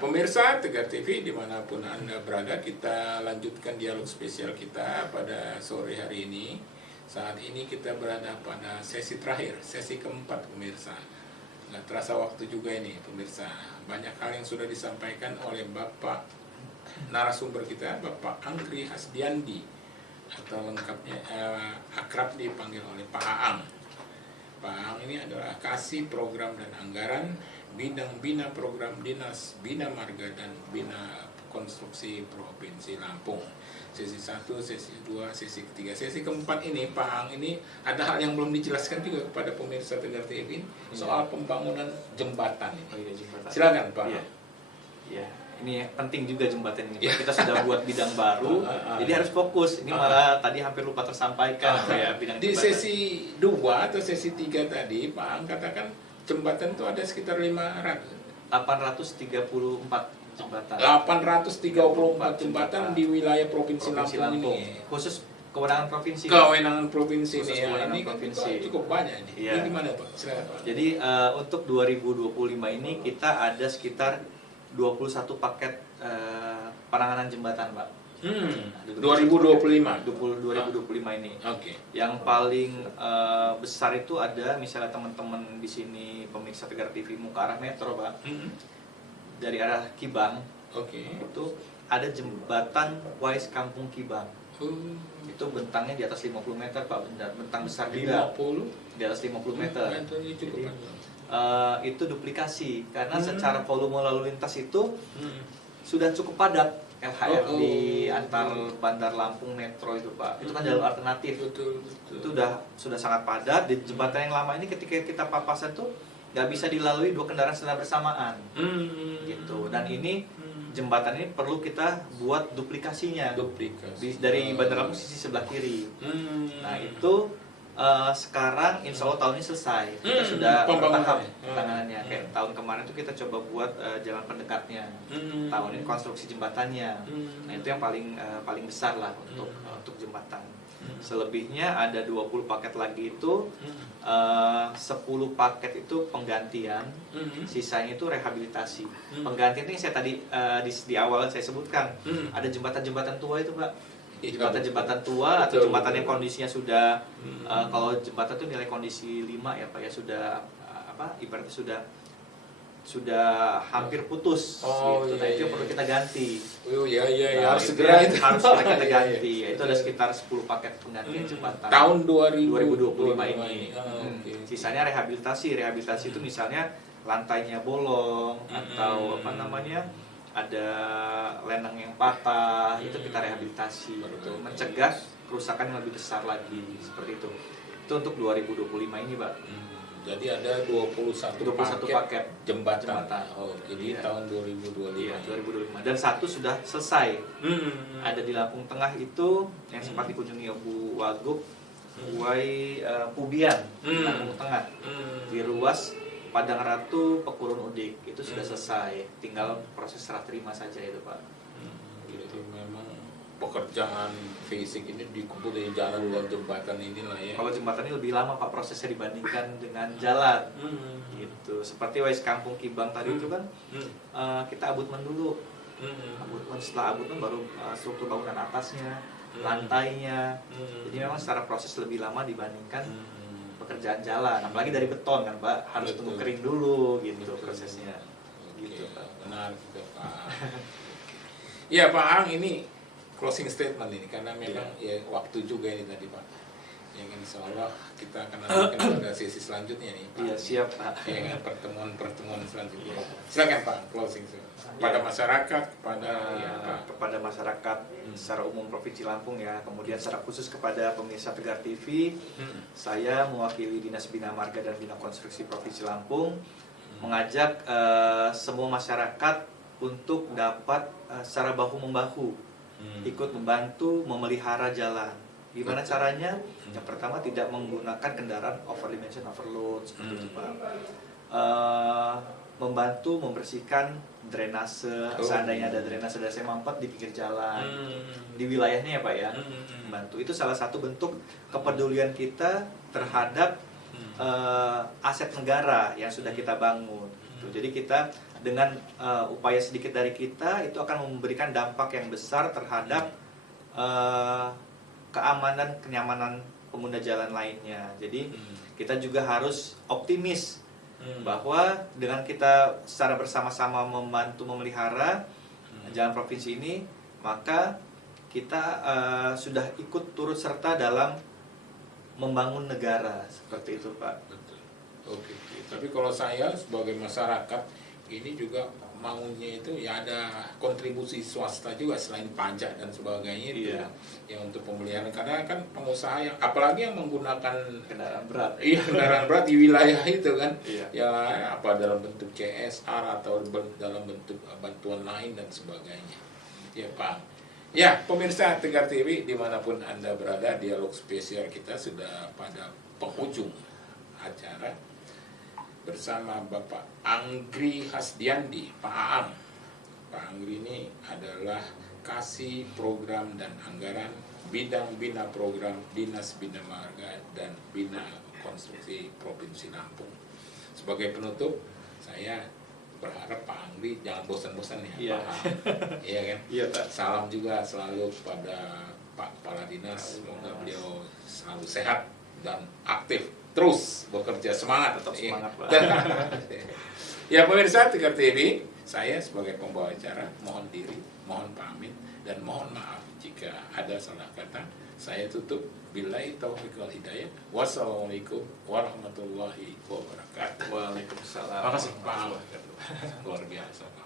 Pemirsa Tegar TV dimanapun Anda berada, kita lanjutkan dialog spesial kita pada sore hari ini. Saat ini kita berada pada sesi terakhir, sesi keempat pemirsa. Nggak terasa waktu juga ini pemirsa. Banyak hal yang sudah disampaikan oleh Bapak narasumber kita, Bapak Angkri Hasdiandi, atau lengkapnya akrab dipanggil oleh Pak Aang. Pak Aang ini adalah Kasih Program dan Anggaran Bidang Bina Program Dinas Bina Marga dan Bina Konstruksi Provinsi Lampung. Sesi 1, sesi 2, sesi ketiga. Sesi keempat ini Pak Aang ini ada hal yang belum dijelaskan juga kepada pemirsa Tegar TV soal pembangunan jembatan ini. Oh iya, jembatan. Silakan Pak. Iya. Ini penting juga jembatan ini. Kita sudah buat bidang baru, jadi harus fokus. Ini malah tadi hampir lupa tersampaikan ya bidang di jembatan. sesi 2 atau sesi 3 tadi Pak Aang katakan jembatan itu ada sekitar 834 jembatan. 834 jembatan di wilayah Provinsi Lampung ini. Khusus kewenangan provinsi. Kewenangan provinsi Khusus ini ya. kewenangan Ini kan provinsi. cukup banyak ini. Iya. Ini gimana Pak? Silakan Pak. Jadi untuk 2025 ini kita ada sekitar 21 paket penanganan jembatan, Pak. 2025. 2025 ini. Oke. Yang paling besar itu ada misalnya teman-teman di sini pemirsa Tegar TV mau ke arah metro, Pak. Dari arah Kibang. Oke. Itu ada jembatan Wais Kampung Kibang. Itu bentangnya di atas 50 meter, Pak. Bentang besar juga. 50 Di atas 50 meter. Ini cukup Jadi, panjang. itu duplikasi karena secara volume lalu lintas itu sudah cukup padat LHR di antar Bandar Lampung Metro itu, Pak. Itu kan jalur alternatif. Betul. Itu sudah sangat padat. Di jembatan yang lama ini ketika kita papasan tuh nggak bisa dilalui dua kendaraan secara bersamaan. Gitu. Dan ini jembatan ini perlu kita buat duplikasinya. Dari Bandar Lampung sisi sebelah kiri. Nah, itu sekarang insya Allah tahun ini selesai. Kita sudah bertahap penanganannya. Kayak tahun kemarin tuh kita coba buat jalan pendekatnya. Tahun ini konstruksi jembatannya. Nah, itu yang paling besar lah untuk jembatan. Selebihnya ada 20 paket lagi itu 10 paket itu penggantian, sisanya itu rehabilitasi. Penggantian itu yang saya tadi di awal saya sebutkan, ada jembatan-jembatan tua itu, Pak. Jembatan-jembatan tua atau jembatan yang kondisinya sudah kalau jembatan itu nilai kondisi 5 ya Pak ya, sudah ibaratnya sudah hampir putus gitu. Nah, itu yang perlu kita ganti. Harus segera itu. Harus kita ganti. Itu ada sekitar 10 paket penggantian jembatan. Tahun 2025 ini. Sisanya rehabilitasi. Rehabilitasi itu misalnya lantainya bolong atau ada lenang yang patah, itu kita rehabilitasi untuk mencegah kerusakan yang lebih besar lagi seperti itu. Itu untuk 2025 ini, Pak. Jadi ada 21 paket jembatan. Jadi tahun 2025. Iya, 2025. Dan satu sudah selesai. Ada di Lampung Tengah itu yang sempat dikunjungi Bu Wagub, Pubian, Lampung Tengah. Di ruas Padang Ratu Pekurun Udik itu sudah selesai, tinggal proses serah terima saja itu, Pak. Jadi memang pekerjaan fisik ini dikumpul dari jalan dan jembatan inilah ya. Kalau jembatan ini lebih lama, Pak, prosesnya dibandingkan dengan jalan. Gitu. Seperti Wais Kampung Kibang tadi itu kan kita abutmen dulu. Setelah abutmen baru struktur bangunan atasnya, lantainya. Jadi memang secara proses lebih lama dibandingkan pekerjaan jalan, apalagi dari beton kan, Pak, harus tunggu kering dulu gitu prosesnya. Gitu, Pak. Benar juga, Pak. Iya, Pak Aang, ini closing statement ini karena memang ya waktu juga ini tadi, Pak. Yang insya Allah kita akan lanjutkan pada sesi selanjutnya nih, Pak. Iya, siap, Pak. Ya, pertemuan selanjutnya. Silakan, Pak, closing kepada masyarakat, kepada masyarakat secara umum Provinsi Lampung ya, kemudian secara khusus kepada pemirsa Tegar TV. Saya mewakili Dinas Bina Marga dan Bina Konstruksi Provinsi Lampung mengajak semua masyarakat untuk dapat secara bahu-membahu ikut membantu memelihara jalan. Gimana caranya? Yang pertama, tidak menggunakan kendaraan overdimension, overload seperti itu, Pak. Membantu membersihkan drainase, seandainya ada drainase mampet di pinggir jalan, di wilayahnya ya, Pak ya. Membantu. Itu salah satu bentuk kepedulian kita terhadap aset negara yang sudah kita bangun. Jadi kita dengan upaya sedikit dari kita itu akan memberikan dampak yang besar terhadap keamanan, kenyamanan pengguna jalan lainnya. Jadi kita juga harus optimis bahwa dengan kita secara bersama-sama membantu memelihara jalan provinsi ini, maka kita sudah ikut turut serta dalam membangun negara, seperti itu Pak. Betul. Oke. Tapi kalau saya sebagai masyarakat ini juga maunya itu ya ada kontribusi swasta juga selain pajak dan sebagainya itu yang untuk pemeliharaan, karena kan pengusaha yang apalagi yang menggunakan Kendaraan berat. Iya, kendaraan berat di wilayah itu kan. Iya. Ya apa dalam bentuk CSR atau dalam bentuk bantuan lain dan sebagainya. Ya Pak. Ya pemirsa Tegar TV dimanapun Anda berada, dialog spesial kita sudah pada penghujung acara bersama Bapak Anggri Hasdiandi, Pak Aang. Pak Anggri ini adalah Kasih Program dan Anggaran Bidang Bina Program Dinas Bina Marga dan Bina Konstruksi Provinsi Lampung. Sebagai penutup, saya berharap Pak Anggri jangan bosan-bosan ya, Iya. Pak Aang. Iya kan? Iya Pak. Salam juga selalu kepada Pak Kepala Dinas, semoga beliau selalu sehat dan aktif, terus bekerja, semangat. Tetap semangat, Pak. Ya pemirsa Tegar TV, saya sebagai pembawa acara mohon diri, mohon pamit, dan mohon maaf jika ada salah kata. Saya tutup. Billahi taufiq wal hidayah. Wassalamualaikum warahmatullahi wabarakatuh. Waalaikumsalam. Terima kasih Pak. Luar biasa Pak.